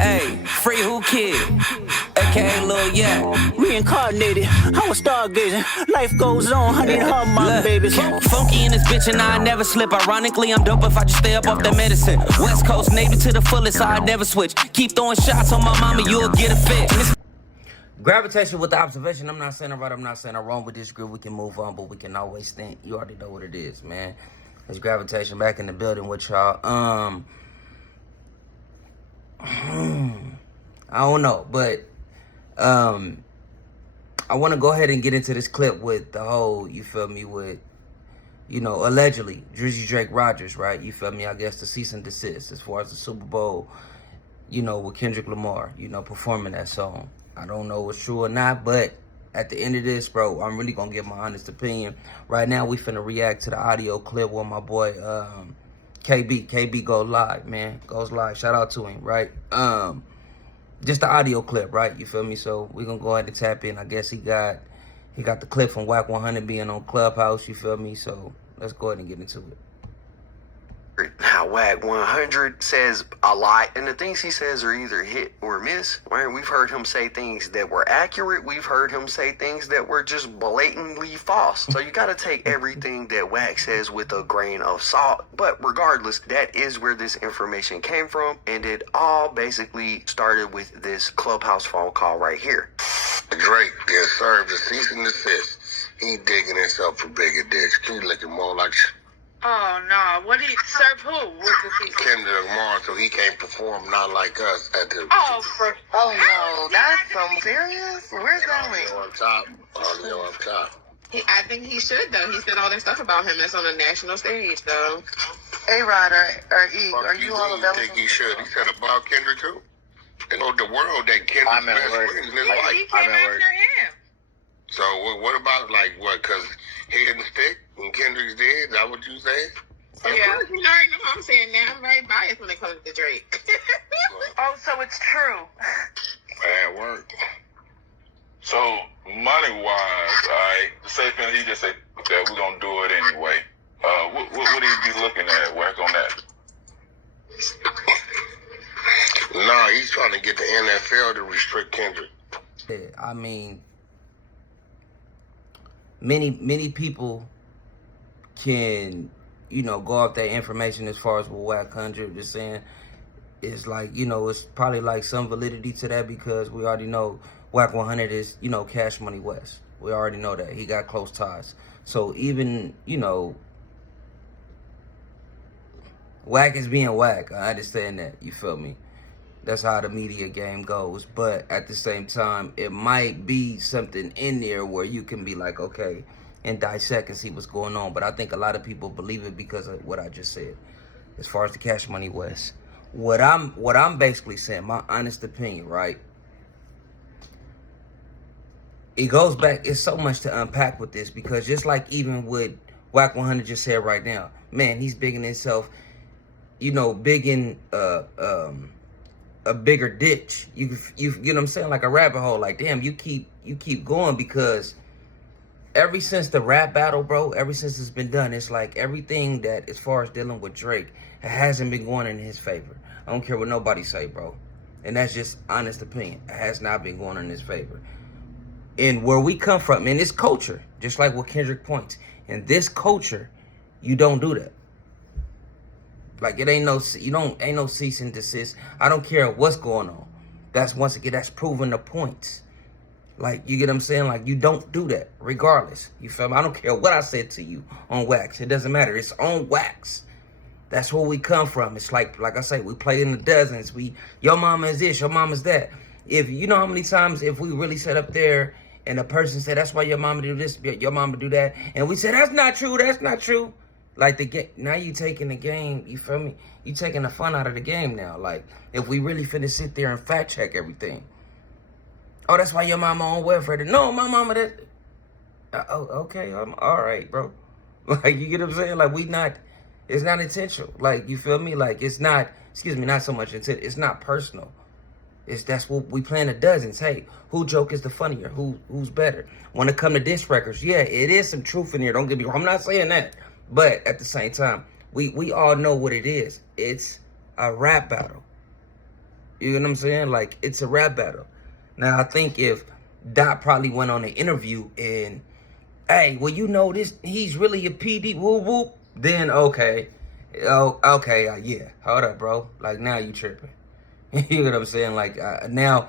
Hey, free who kid? AKA Lil Yeah. Reincarnated, I was stargazing. Life goes on, honey, and her my babies. Funky in this bitch and I never slip. Ironically, I'm dope if I just stay up off that medicine. West Coast Navy to the fullest, so I never switch. Keep throwing shots on my mama, you'll get a fit. Gravitation with the observation. I'm not saying I'm right, I'm not saying I'm wrong. We disagree, we can move on, but we can always think. You already know what it is, man. It's gravitation back in the building with y'all. I don't know, but I want to go ahead and get into this clip with the whole, you feel me, with, you know, allegedly, Drizzy Drake Rogers, right? You feel me? I guess the cease and desist as far as the Super Bowl, you know, with Kendrick Lamar, you know, performing that song. I don't know if it's true or not, but at the end of this, bro, I'm really going to give my honest opinion. Right now, we finna react to the audio clip with my boy, KB goes live, man. Goes live. Shout out to him, right? Just the audio clip, right? You feel me? So we're gonna go ahead and tap in. I guess he got the clip from Whack 100 being on Clubhouse, you feel me? So let's go ahead and get into it. Now, Whack 100 says a lot, and the things he says are either hit or miss. Right? We've heard him say things that were accurate. We've heard him say things that were just blatantly false. So you got to take everything that Whack says with a grain of salt. But regardless, that is where this information came from, and it all basically started with this Clubhouse phone call right here. Drake gets served a cease and desist. He digging himself for bigger dicks. He looking more like Oh, no. What did he serve who? Kendrick Lamar, so he can't perform not like us at the... Oh, no. That's so serious? Where's that Audio up top. Audio up top. I think he should, though. He said all that stuff about him that's on a national stage, though. A-Rod or E, are you all available? I think he should. He said about Kendrick, too. And the world that Kendrick's best friend in his life. He came after him. So what about, like, what, because he didn't stick when Kendrick's dead? Is that what you say? Yeah, you already know what I'm saying now. I'm very biased when it comes to Drake. Oh, so it's true. Bad work. So, money-wise, the safe thing, he just said that we're going to do it anyway. What would he be looking at, Whack, on that? Nah, he's trying to get the NFL to restrict Kendrick. Yeah, I mean, many people can, you know, go off that information as far as what Whack 100 is saying. It's like, you know, it's probably like some validity to that because we already know Whack 100 is, you know, Cash Money West. We already know that. He got close ties. So even, you know, Whack is being Whack. I understand that. You feel me? That's how the media game goes. But at the same time, it might be something in there where you can be like, okay, and dissect and see what's going on. But I think a lot of people believe it because of what I just said. As far as the Cash Money West. What I'm basically saying, my honest opinion, right? It goes back, it's so much to unpack with this because just like even what Whack 100 just said right now, man, he's bigging himself, you know, bigging a bigger ditch. You know what I'm saying? Like a rabbit hole. Like, damn, you keep going because ever since the rap battle, bro, ever since it's been done, it's like everything that as far as dealing with Drake, it hasn't been going in his favor. I don't care what nobody say, bro. And that's just honest opinion. It has not been going in his favor. And where we come from, in this culture, just like what Kendrick points, in this culture, you don't do that. Like it ain't no cease and desist. I don't care what's going on. That's once again, that's proving the points. Like, you get what I'm saying? Like, you don't do that, regardless. You feel me? I don't care what I said to you on Wax. It doesn't matter. It's on Wax. That's where we come from. It's like I say, we play in the dozens. Your mama is this, your mama's that. If you know how many times if we really sat up there and a person said, that's why your mama do this, your mama do that, and we said, that's not true, that's not true. Like the game, now you taking the game, you feel me? You taking the fun out of the game now. Like, if we really finna sit there and fact check everything. Oh, that's why your mama on welfare. No, my mama that. Oh, okay, I'm all right, bro. Like, you get what I'm saying? Like, it's not intentional. Like, you feel me? Like, it's not, excuse me, not so much intentional. It's not personal. That's what we playing the dozens. Hey, who joke is the funnier? Who's better? When it come to diss records, yeah, it is some truth in here. Don't get me wrong. I'm not saying that. But at the same time, we all know what it is. It's a rap battle. You know what I'm saying? Like, it's a rap battle. Now, I think if Dot probably went on an interview and, hey, well, you know this, he's really a PD, whoop, whoop, then okay. Oh, okay, yeah. Hold up, bro. Like, now you tripping. You know what I'm saying? Like, now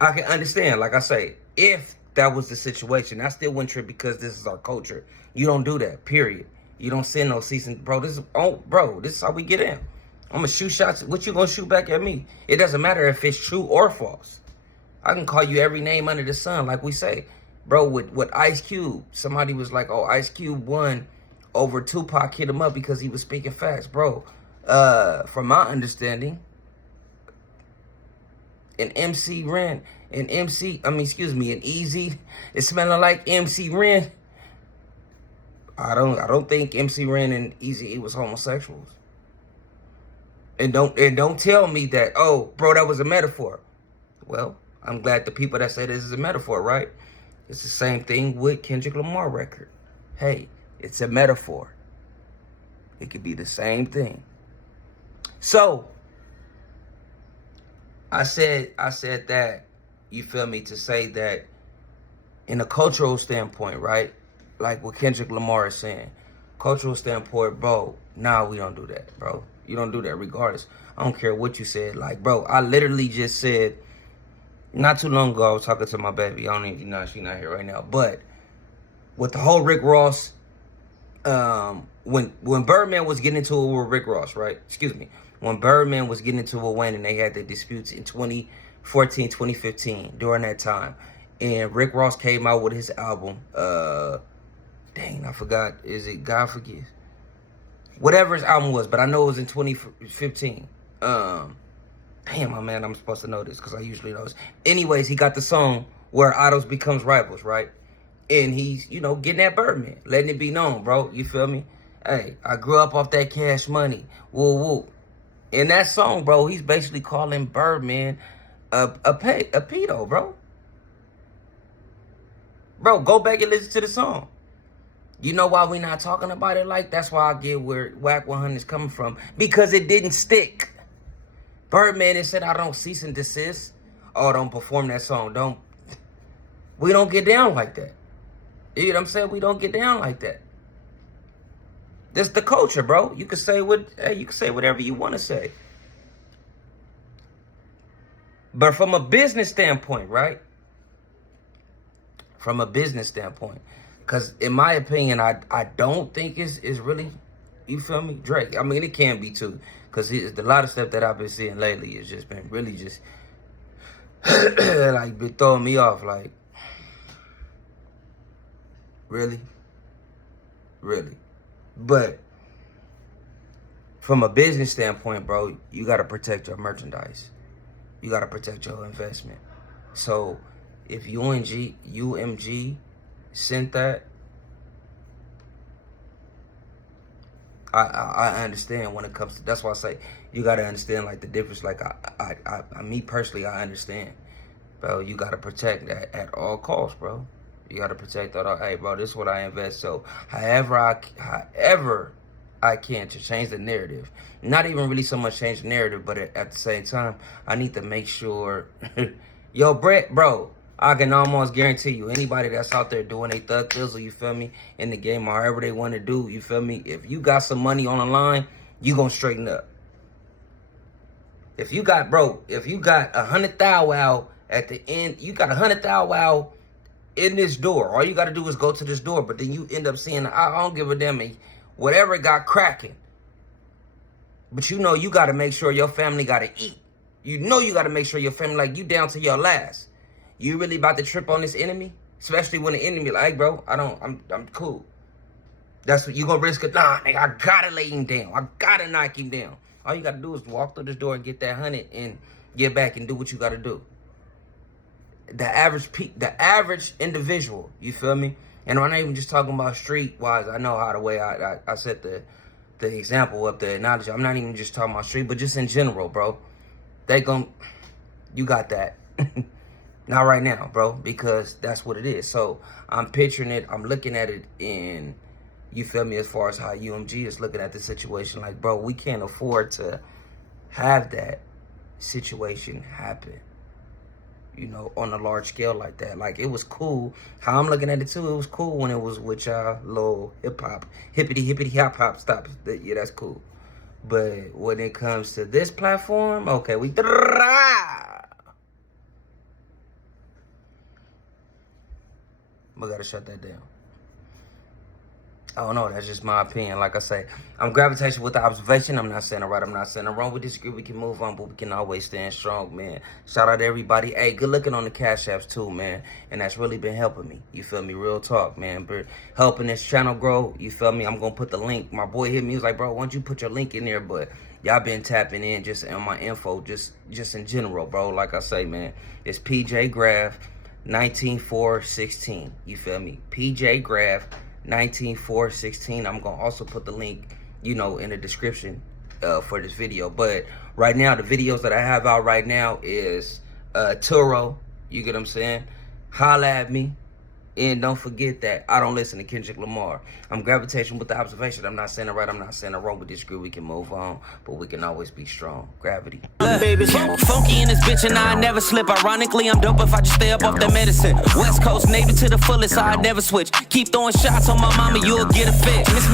I can understand, like I say, if that was the situation, I still wouldn't trip because this is our culture. You don't do that, period. You don't send no season, bro. This is how we get in. I'm gonna shoot shots. What you gonna shoot back at me? It doesn't matter if it's true or false. I can call you every name under the sun, like we say. Bro, with Ice Cube, somebody was like, oh, Ice Cube won over Tupac, hit him up because he was speaking facts. Bro, from my understanding, an Easy, it's smelling like MC Ren. I don't think MC Ren and Easy was homosexuals. And don't tell me that, oh, bro, that was a metaphor. Well, I'm glad the people that say this is a metaphor, right? It's the same thing with Kendrick Lamar record. Hey, it's a metaphor. It could be the same thing. So, I said that, you feel me, to say that in a cultural standpoint, right? Like what Kendrick Lamar is saying. Cultural standpoint, bro, nah, we don't do that, bro. You don't do that regardless. I don't care what you said. Like, bro, I literally just said, not too long ago, I was talking to my baby. I don't even know, she's not here right now. But with the whole Rick Ross, when Birdman was getting into it with Rick Ross, right? Excuse me. When Birdman was getting into it with Wayne and they had the disputes in 2014, 2015, during that time. And Rick Ross came out with his album, dang, I forgot. Is it God Forgives? Whatever his album was, but I know it was in 2015. Damn, my man, I'm supposed to know this because I usually know this. Anyways, he got the song where Idols Becomes Rivals, right? And he's, you know, getting that Birdman, letting it be known, bro. You feel me? Hey, I grew up off that Cash Money. Woo, woo. In that song, bro, he's basically calling Birdman a pedo, bro. Bro, go back and listen to the song. You know why we not talking about it like? That's why I get where Whack 100 is coming from. Because it didn't stick. Birdman has said, I don't cease and desist. Oh, don't perform that song. We don't get down like that. You know what I'm saying? We don't get down like that. This the culture, bro. You can say whatever you want to say. But from a business standpoint, right? From a business standpoint. Because in my opinion, I don't think it's really, you feel me, Drake. I mean, it can be too. Because a lot of stuff that I've been seeing lately has just been really just, like, been throwing me off. Like, really? Really? But from a business standpoint, bro, you got to protect your merchandise. You got to protect your investment. So if UMG sent that, I understand when it comes to, that's why I say you got to understand, like, the difference. Like, me personally, I understand, bro. You got to protect that at all costs, bro. You got to protect that. Hey, bro, this is what I invest. So however I can to change the narrative, not even really so much change the narrative, but at the same time, I need to make sure, yo, Brett, bro, I can almost guarantee you, anybody that's out there doing a thug thizzle, you feel me, in the game, or however they want to do, you feel me, if you got some money on the line, you gonna straighten up. If you got, bro, if you got 100 thou wow at the end, you got 100 thou wow in this door, all you got to do is go to this door, but then you end up seeing, I don't give a damn, whatever got cracking. But you know you got to make sure your family got to eat. You know you got to make sure your family, like, you down to your last. You really about to trip on this enemy? Especially when the enemy like, bro, I'm cool. That's what you gonna risk it. Nah, nigga, I gotta lay him down. I gotta knock him down. All you gotta do is walk through this door and get that 100 and get back and do what you gotta do. The average individual, you feel me? And I'm not even just talking about street-wise. I know how the way I set the example up, the analogy. I'm not even just talking about street, but just in general, bro. You got that. Not right now, bro, because that's what it is. So I'm picturing it. I'm looking at it in, you feel me, as far as how UMG is looking at the situation. Like, bro, we can't afford to have that situation happen, you know, on a large scale like that. Like, it was cool. How I'm looking at it too, it was cool when it was with y'all little hip-hop, hippity hop-hop stops. Yeah, that's cool. But when it comes to this platform, okay, we gotta shut that down. I don't know, that's just my opinion. Like I say, I'm gravitating with the observation. I'm not saying it right, I'm not saying it wrong. We disagree, we can move on, but we can always stand strong, man. Shout out to everybody. Hey, good looking on the Cash Apps too, man. And that's really been helping me. You feel me? Real talk, man. But helping this channel grow, you feel me? I'm gonna put the link. My boy hit me, he was like, bro, why don't you put your link in there? But y'all been tapping in just on my info, just in general, bro. Like I say, man, it's PJ Graph 19416. You feel me? PJ Graph 19416. I'm gonna also put the link, you know, in the description for this video. But right now, the videos that I have out right now is Turo. You get what I'm saying? Holla at me. And don't forget that I don't listen to Kendrick Lamar. I'm gravitating with the observation. I'm not saying it right, I'm not saying it wrong. With this group, we can move on, but we can always be strong. Gravity. Baby, funky in this bitch and I never slip. Ironically, I'm dope if I just stay up off that medicine. West Coast Navy to the fullest, so I never switch. Keep throwing shots on my mama, you'll get a fix.